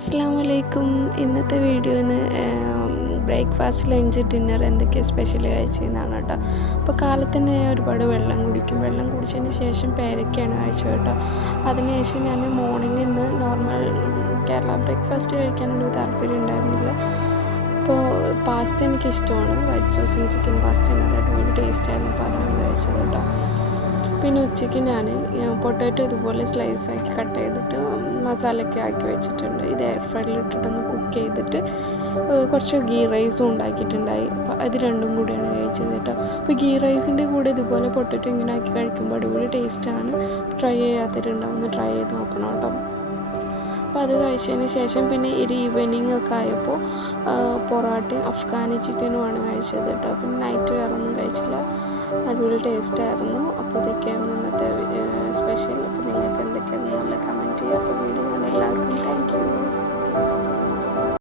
അസ്സലാമലൈക്കും. ഇന്നത്തെ വീഡിയോന്ന് breakfast, lunch, dinner എന്തൊക്കെയാണ് സ്പെഷ്യൽ കഴിച്ചതെന്നാണ് കേട്ടോ. അപ്പോൾ കാലത്ത് തന്നെ ഒരുപാട് വെള്ളം കുടിക്കും. വെള്ളം കുടിച്ചതിന് ശേഷം പേരയ്ക്കാണ് കഴിച്ചത് കേട്ടോ. അതിനുശേഷം ഞാൻ മോർണിംഗ് ഇന്ന് നോർമൽ കേരള ബ്രേക്ക്ഫാസ്റ്റ് കഴിക്കാനൊരു താല്പര്യം ഉണ്ടായിരുന്നില്ല. അപ്പോൾ പാസ്ത എനിക്കിഷ്ടമാണ്. വൈറ്റ് സോസും ചിക്കൻ പാസ്തയാണ്. അത് അടിപൊളി ടേസ്റ്റായിരുന്നു. അപ്പോൾ അതാണ് കഴിച്ചത് കേട്ടോ. പിന്നെ ഉച്ചയ്ക്ക് ഞാൻ പൊട്ടാറ്റോ ഇതുപോലെ സ്ലൈസാക്കി കട്ട് ചെയ്തിട്ട് മസാലയൊക്കെ ആക്കി വെച്ചിട്ടുണ്ട്. ഇത് എയർ ഫ്രൈയിൽ ഇട്ടിട്ടൊന്ന് കുക്ക് ചെയ്തിട്ട് കുറച്ച് ഗീ റൈസും ഉണ്ടാക്കിയിട്ടുണ്ടായി. അപ്പോൾ അത് രണ്ടും കൂടിയാണ് കഴിച്ചത് കേട്ടോ. അപ്പോൾ ഗീ റൈസിൻ്റെ കൂടെ ഇതുപോലെ പൊട്ടാറ്റോ ഇങ്ങനെ ആക്കി കഴിക്കുമ്പോൾ അടിപൊളി ടേസ്റ്റാണ്. ട്രൈ ചെയ്യാത്തവരുണ്ടാവും, ഒന്ന് ട്രൈ ചെയ്ത് നോക്കണം കേട്ടോ. അപ്പോൾ അത് കഴിച്ചതിന് ശേഷം പിന്നെ ഒരു ഈവനിങ് ഒക്കെ ആയപ്പോൾ പൊറോട്ടയും അഫ്ഗാനി ചിക്കനുമാണ് കഴിച്ചത് കേട്ടോ. പിന്നെ നൈറ്റ് വേറെ ഒന്നും കഴിച്ചില്ല. അടിപൊളി ടേസ്റ്റായിരുന്നു. അപ്പോൾ ഇതൊക്കെയായിരുന്നു ഇന്നത്തെ സ്പെഷ്യൽ. അപ്പോൾ നിങ്ങൾക്ക് എന്തൊക്കെയാണെന്ന് നല്ല കമൻറ്റ് ചെയ്യുക. അപ്പോൾ വീഡിയോ കണ്ട എല്ലാവർക്കും താങ്ക് യു.